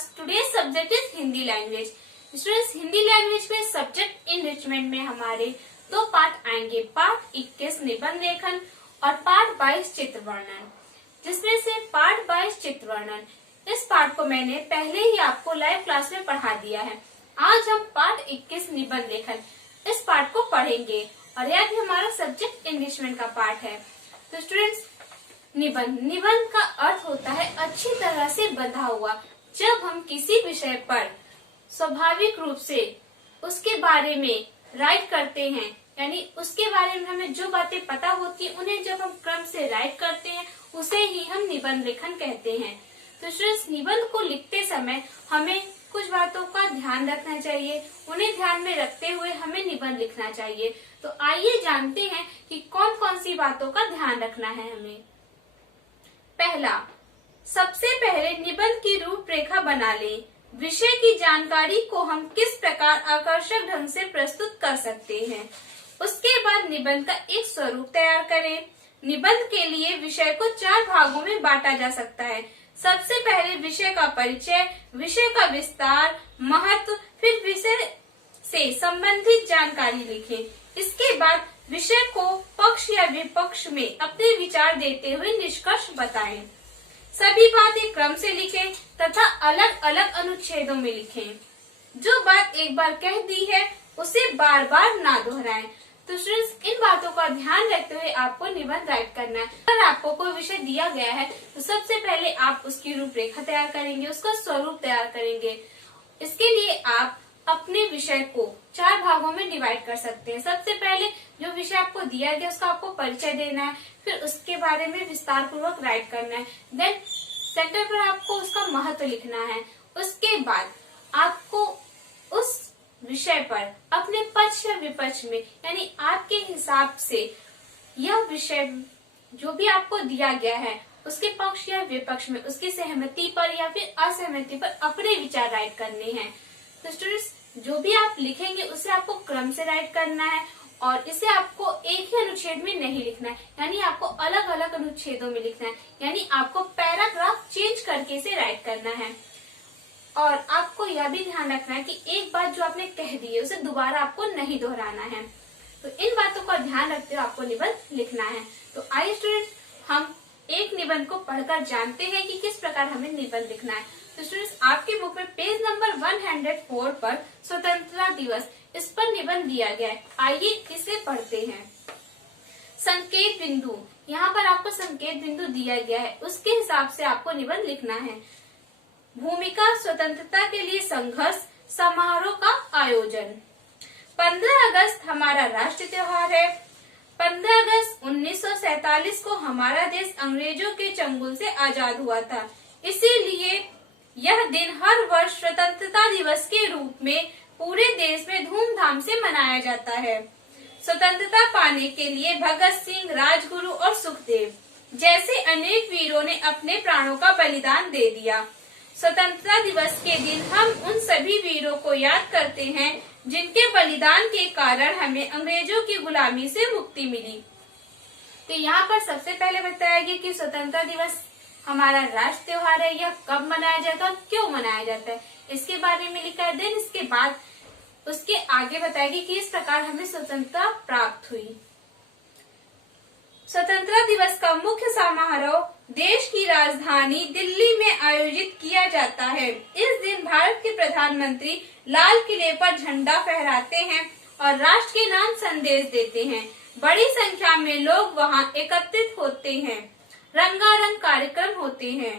class. Today's subject is Hindi language. Students, Hindi language में subject enrichment में हमारे दो पार्ट आएंगे. पार्ट 21 निबंध लेखन और पार्ट 22 चित्र वर्णन. जिसमें से पार्ट 22 चित्र वर्णन, इस पार्ट को मैंने पहले ही आपको लाइव क्लास में पढ़ा दिया है. आज हम पार्ट 21 निबंध लेखन इस पार्ट को पढ़ेंगे और यह भी हमारा सब्जेक्ट इनरिचमेंट का पार्ट है. तो स्टूडेंट्स, निबंध का अर्थ होता है अच्छी तरह से बंधा हुआ. जब हम किसी विषय पर स्वाभाविक रूप से उसके बारे में राइट करते हैं, यानी उसके बारे में हमें जो बातें पता होती है उन्हें जब हम क्रम से राइट करते हैं, उसे ही हम निबंध लेखन कहते हैं. तो स्टूडेंट्स, निबंध को लिखते समय हमें कुछ बातों का ध्यान रखना चाहिए. उन्हें ध्यान में रखते हुए हमें निबंध लिखना चाहिए. तो आइए जानते हैं कि कौन कौन सी बातों का ध्यान रखना है हमें. पहला, सबसे पहले निबंध की रूपरेखा बना लें. विषय की जानकारी को हम किस प्रकार आकर्षक ढंग से प्रस्तुत कर सकते हैं. उसके बाद निबंध का एक स्वरूप तैयार करें. निबंध के लिए विषय को 4 भागों में बांटा जा सकता है. सबसे पहले विषय का परिचय, विषय का विस्तार, महत्व, फिर विषय से संबंधित जानकारी लिखें. इसके बाद विषय को पक्ष या विपक्ष में अपने विचार देते हुए निष्कर्ष बताएं. सभी बातें क्रम से लिखें तथा अलग अलग अनुच्छेदों में लिखें. जो बात एक बार कह दी है उसे बार बार ना दोहराएं. तो स्टूडेंट्स, इन बातों का ध्यान रखते हुए आपको निबंध राइट करना है. अगर आपको कोई विषय दिया गया है तो सबसे पहले आप उसकी रूपरेखा तैयार करेंगे, उसका स्वरूप तैयार करेंगे. इसके लिए आप अपने विषय को 4 भागों में डिवाइड कर सकते हैं. सबसे पहले जो विषय आपको दिया गया उसका आपको परिचय देना है, फिर उसके बारे में विस्तार पूर्वक राइट करना है. देन सेंटर पर आपको उसका महत्व लिखना है. उसके बाद आपको उस विषय पर अपने पक्ष या विपक्ष में, यानी आपके हिसाब से यह विषय जो भी आपको दिया गया है उसके पक्ष या विपक्ष में उसकी सहमति पर या फिर असहमति पर अपने विचार राइट करने हैं. तो स्टूडेंट्स, जो भी आप लिखेंगे उसे आपको क्रम से राइट करना है और इसे आपको एक ही अनुच्छेद में नहीं लिखना है, यानी आपको अलग अलग अनुच्छेदों में लिखना है. यानी आपको पैराग्राफ चेंज करके इसे राइट करना है. और आपको यह भी ध्यान रखना है कि एक बात जो आपने कह दी है उसे दोबारा आपको नहीं दोहराना है. तो इन बातों का ध्यान रखते हुए आपको निबंध लिखना है. तो आइए स्टूडेंट्स, हम एक निबंध को पढ़कर जानते हैं कि किस प्रकार हमें निबंध लिखना है. तो स्टूडेंट्स, आपके बुक में पेज नंबर 104 पर स्वतंत्रता दिवस, इस पर निबंध दिया गया है. आइए इसे पढ़ते हैं. संकेत बिंदु, यहाँ पर आपको संकेत बिंदु दिया गया है, उसके हिसाब से आपको निबंध लिखना है. भूमिका, स्वतंत्रता के लिए संघर्ष, समारोह का आयोजन. 15 अगस्त हमारा राष्ट्रीय त्योहार है. 15 अगस्त 1947 को हमारा देश अंग्रेजों के चंगुल से आजाद हुआ था. इसीलिए यह दिन हर वर्ष स्वतंत्रता दिवस के रूप में पूरे देश में धूमधाम से मनाया जाता है. स्वतंत्रता पाने के लिए भगत सिंह, राजगुरु और सुखदेव जैसे अनेक वीरों ने अपने प्राणों का बलिदान दे दिया. स्वतंत्रता दिवस के दिन हम उन सभी वीरों को याद करते हैं जिनके बलिदान के कारण हमें अंग्रेजों की गुलामी से मुक्ति मिली. तो यहाँ पर सबसे पहले बताया गया कि स्वतंत्रता दिवस हमारा राष्ट्रीय त्योहार है. यह कब मनाया जाता है, क्यों मनाया जाता है, इसके बारे में लिखा है. देन इसके बाद उसके आगे बताएगी कि इस प्रकार हमें स्वतंत्रता प्राप्त हुई. स्वतंत्रता दिवस का मुख्य समारोह देश की राजधानी दिल्ली में आयोजित किया जाता है. इस दिन भारत के प्रधानमंत्री लाल किले पर झंडा फहराते हैं और राष्ट्र के नाम संदेश देते हैं. बड़ी संख्या में लोग वहां एकत्रित होते हैं. रंगारंग कार्यक्रम होते हैं.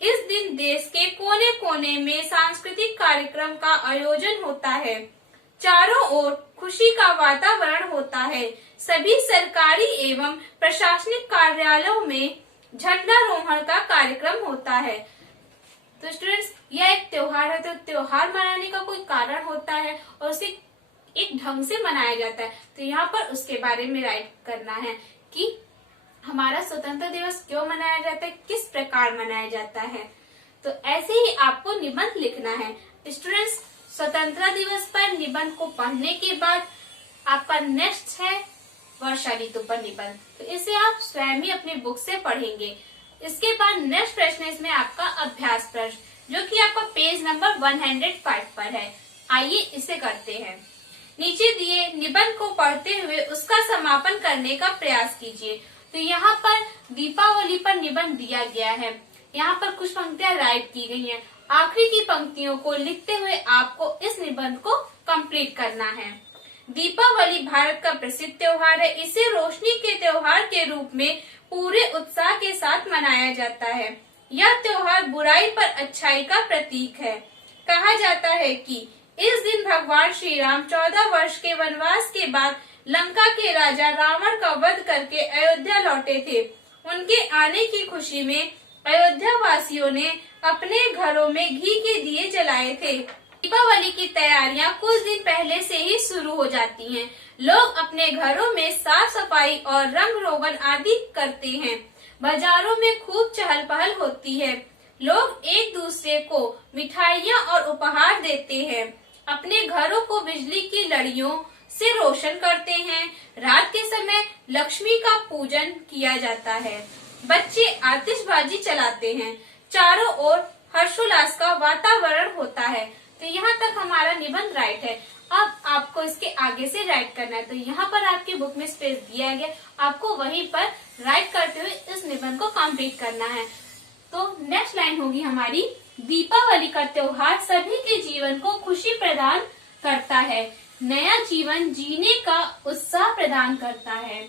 इस दिन देश के कोने कोने में सांस्कृतिक कार्यक्रम का आयोजन होता है. चारों ओर खुशी का वातावरण होता है. सभी सरकारी एवं प्रशासनिक कार्यालयों में झंडारोहण का कार्यक्रम होता है. तो स्टूडेंट्स, यह एक त्योहार है, तो त्योहार मनाने का कोई कारण होता है और उसे एक ढंग से मनाया जाता है. तो यहाँ पर उसके बारे में राइट करना है कि हमारा स्वतंत्रता दिवस क्यों मनाया जाता है, किस प्रकार मनाया जाता है. तो ऐसे ही आपको निबंध लिखना है. स्टूडेंट्स, स्वतंत्रता दिवस पर निबंध को पढ़ने के बाद आपका नेक्स्ट है वर्षा ऋतु पर निबंध. तो इसे आप स्वयं ही अपनी बुक से पढ़ेंगे. इसके बाद नेक्स्ट प्रश्न है इसमें आपका अभ्यास प्रश्न, जो कि आपका पेज नंबर 105 पर है। आइए इसे करते हैं। नीचे दिए निबंध को पढ़ते हुए उसका समापन करने का प्रयास कीजिए। तो यहाँ पर दीपावली पर निबंध दिया गया है। यहाँ पर कुछ पंक्तियां राइट की गई हैं। आखिरी की पंक्तियों को लिखते हुए आपको इस निबंध को कंप्लीट करना है। दीपावली भारत का प्रसिद्ध त्योहार है। इसे रोशनी के त्योहार के रूप में पूरे उत्साह के साथ मनाया जाता है। यह त्योहार बुराई पर अच्छाई का प्रतीक है। कहा जाता है कि इस दिन भगवान श्री राम 14 वर्ष के वनवास के बाद लंका के राजा रावण का वध करके अयोध्या लौटे थे। उनके आने की खुशी में अयोध्या वासियों ने अपने घरों में घी के दिए जलाए थे। दीपावली की तैयारियां कुछ दिन पहले से ही शुरू हो जाती हैं। लोग अपने घरों में साफ सफाई और रंग रोगन आदि करते हैं। बाजारों में खूब चहल पहल होती है। लोग एक दूसरे को मिठाइयाँ और उपहार देते हैं। अपने घरों को बिजली की लड़ियों से रोशन करते हैं। रात के समय लक्ष्मी का पूजन किया जाता है। बच्चे आतिशबाजी चलाते हैं। चारों ओर हर्षोल्लास का वातावरण होता है। तो यहाँ तक हमारा निबंध राइट है। अब आपको इसके आगे से राइट करना है। तो यहाँ पर आपकी बुक में स्पेस दिया गया, आपको वहीं पर राइट करते हुए इस निबंध को कंप्लीट करना है। तो नेक्स्ट लाइन होगी हमारी, दीपावली का त्योहार सभी के जीवन को खुशी प्रदान करता है, नया जीवन जीने का उत्साह प्रदान करता है।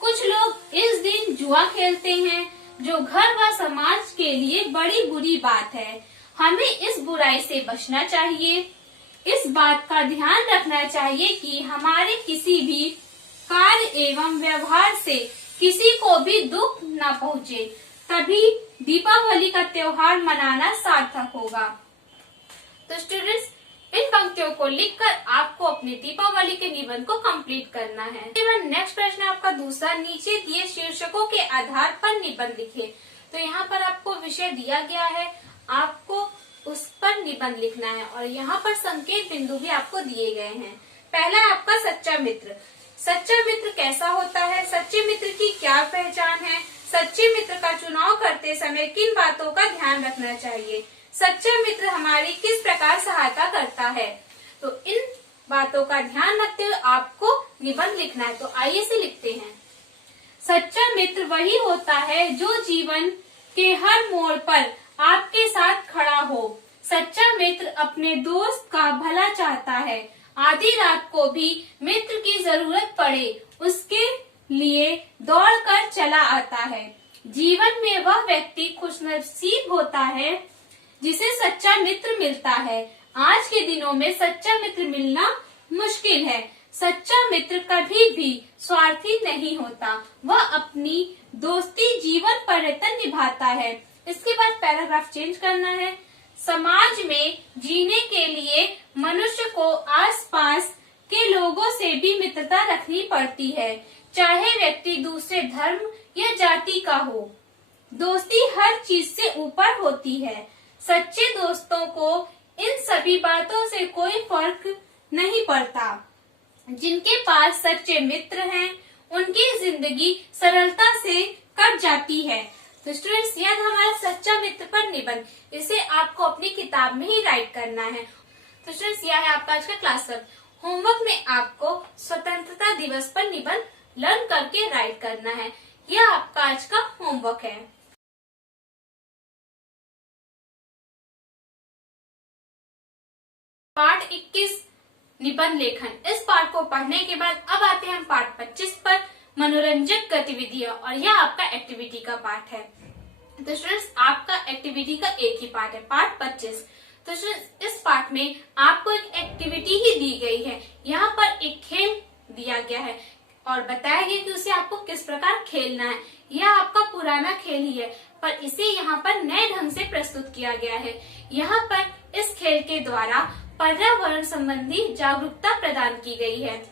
कुछ लोग इस दिन जुआ खेलते हैं, जो घर व समाज के लिए बड़ी बुरी बात है। हमें इस बुराई से बचना चाहिए। इस बात का ध्यान रखना चाहिए कि हमारे किसी भी कार्य एवं व्यवहार से किसी को भी दुख न पहुँचे, तभी दीपावली का त्योहार मनाना सार्थक होगा। तो स्टूडेंट्स, इन पंक्तियों को लिखकर आपको अपने दीपावली के निबंध को कंप्लीट करना है। नेक्स्ट प्रश्न आपका दूसरा, नीचे दिए शीर्षकों के आधार पर निबंध लिखे। तो यहाँ पर आपको विषय दिया गया है, आपको उस पर निबंध लिखना है और यहाँ पर संकेत बिंदु भी आपको दिए गए हैं। पहला आपका सच्चा मित्र। सच्चा मित्र कैसा होता है? सच्चे मित्र की क्या पहचान है? सच्चे मित्र का चुनाव करते समय किन बातों का ध्यान रखना चाहिए? सच्चा मित्र हमारी किस प्रकार सहायता करता है? तो इन बातों का ध्यान रखते हुए आपको निबंध लिखना है। तो आइए से लिखते हैं। सच्चा मित्र वही होता है जो जीवन के हर मोड़ पर आपके साथ खड़ा हो। सच्चा मित्र अपने दोस्त का भला चाहता है। आधी रात को भी मित्र की जरूरत पड़े उसके लिए दौड़कर चला आता है। जीवन में वह व्यक्ति खुशनसीब होता है जिसे सच्चा मित्र मिलता है। आज के दिनों में सच्चा मित्र मिलना मुश्किल है। सच्चा मित्र कभी भी स्वार्थी नहीं होता, वह अपनी दोस्ती जीवन पर्यंत निभाता है। इसके बाद पैराग्राफ चेंज करना है। समाज में जीने के लिए मनुष्य को आसपास के लोगों से भी मित्रता रखनी पड़ती है, चाहे व्यक्ति दूसरे धर्म या जाति का हो। दोस्ती हर चीज से ऊपर होती है। सच्चे दोस्तों को इन सभी बातों से कोई फर्क नहीं पड़ता। जिनके पास सच्चे मित्र हैं, उनकी जिंदगी सरलता से कट जाती है। तो स्टूडेंट्स, यह था हमारा सच्चा मित्र पर निबंध। इसे आपको अपनी किताब में ही राइट करना है। तो स्टूडेंट्स, यह है आपका आज का क्लास वर्क। होमवर्क में आपको स्वतंत्रता दिवस पर निबंध लर्न करके राइट करना है। यह आपका आज का होमवर्क है। पाठ 21 निबंध लेखन। इस पाठ को पढ़ने के बाद अब आते हैं हम पाठ 25 पर, मनोरंजक गतिविधियां, और यह आपका एक्टिविटी का पार्ट है। तो स्टूडेंट्स, आपका एक्टिविटी का एक ही पार्ट है, पार्ट 25। तो स्टूडेंट्स, इस पार्ट में आपको एक एक्टिविटी ही दी गई है। यहाँ पर एक खेल दिया गया है और बताया गया कि उसे आपको किस प्रकार खेलना है। यह आपका पुराना खेल ही है, पर इसे यहाँ पर नए ढंग से प्रस्तुत किया गया है। यहाँ पर इस खेल के द्वारा पर्यावरण संबंधी जागरूकता प्रदान की गई है।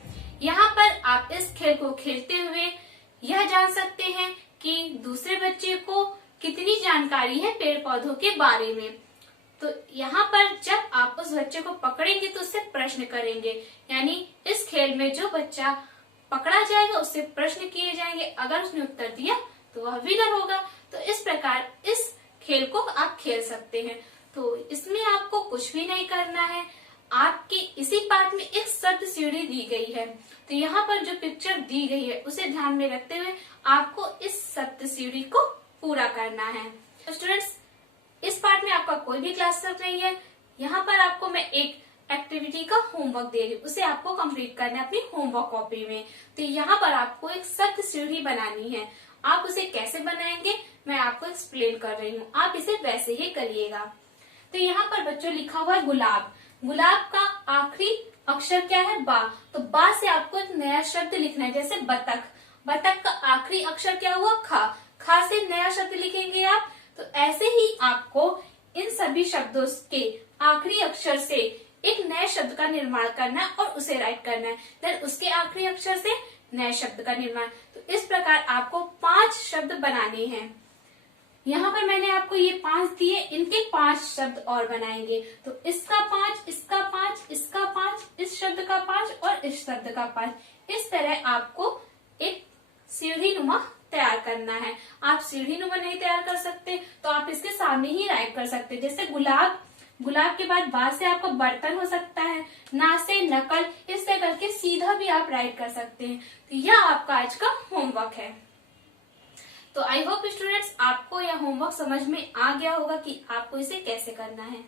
यहाँ पर आप इस खेल को खेलते हुए यह जान सकते हैं कि दूसरे बच्चे को कितनी जानकारी है पेड़ पौधों के बारे में। तो यहाँ पर जब आप उस बच्चे को पकड़ेंगे तो उससे प्रश्न करेंगे, यानी इस खेल में जो बच्चा पकड़ा जाएगा उससे प्रश्न किए जाएंगे। अगर उसने उत्तर दिया तो वह विनर होगा। तो इस प्रकार इस खेल को आप खेल सकते हैं। तो इसमें आपको कुछ भी नहीं करना है। आपके इसी पार्ट में एक शब्द सीढ़ी दी गई है, तो यहाँ पर जो पिक्चर दी गई है उसे ध्यान में रखते हुए आपको इस शब्द सीढ़ी को पूरा करना है। तो स्टूडेंट्स, इस पार्ट में आपका कोई भी क्लास वर्क नहीं है। यहाँ पर आपको मैं एक एक्टिविटी का होमवर्क दे रही हूँ, उसे आपको कंप्लीट करना है अपनी होमवर्क कॉपी में। तो यहाँ पर आपको एक शब्द सीढ़ी बनानी है। आप उसे कैसे बनाएंगे मैं आपको एक्सप्लेन कर रही हूँ, आप इसे वैसे ही करिएगा। तो यहाँ पर बच्चों लिखा हुआ है गुलाब। गुलाब का आखिरी अक्षर क्या है? बा। तो बा से आपको एक नया शब्द लिखना है, जैसे बतख। बतख का आखिरी अक्षर क्या हुआ? खा। खा से नया शब्द लिखेंगे आप। तो ऐसे ही आपको इन सभी शब्दों के आखिरी अक्षर से एक नए शब्द का निर्माण करना है और उसे राइट करना है। देन उसके आखिरी अक्षर से नए शब्द का निर्माण। तो इस प्रकार आपको 5 शब्द बनाने हैं। यहाँ पर मैंने आपको ये 5 दिए, इनके 5 शब्द और बनाएंगे। तो इसका 5, इसका 5, इसका 5, इस शब्द का 5 और इस शब्द का 5। इस तरह आपको एक सीढ़ी नुमा तैयार करना है। आप सीढ़ी नुमा नहीं तैयार कर सकते तो आप इसके सामने ही राइट कर सकते हैं। जैसे गुलाब, गुलाब के बाद बा से आपका बर्तन हो सकता है, ना से नकल, इस तरह करके सीधा भी आप राइट कर सकते हैं। तो यह आपका आज का होमवर्क है। तो आई होप स्टूडेंट्स आपको यह होमवर्क समझ में आ गया होगा कि आपको इसे कैसे करना है।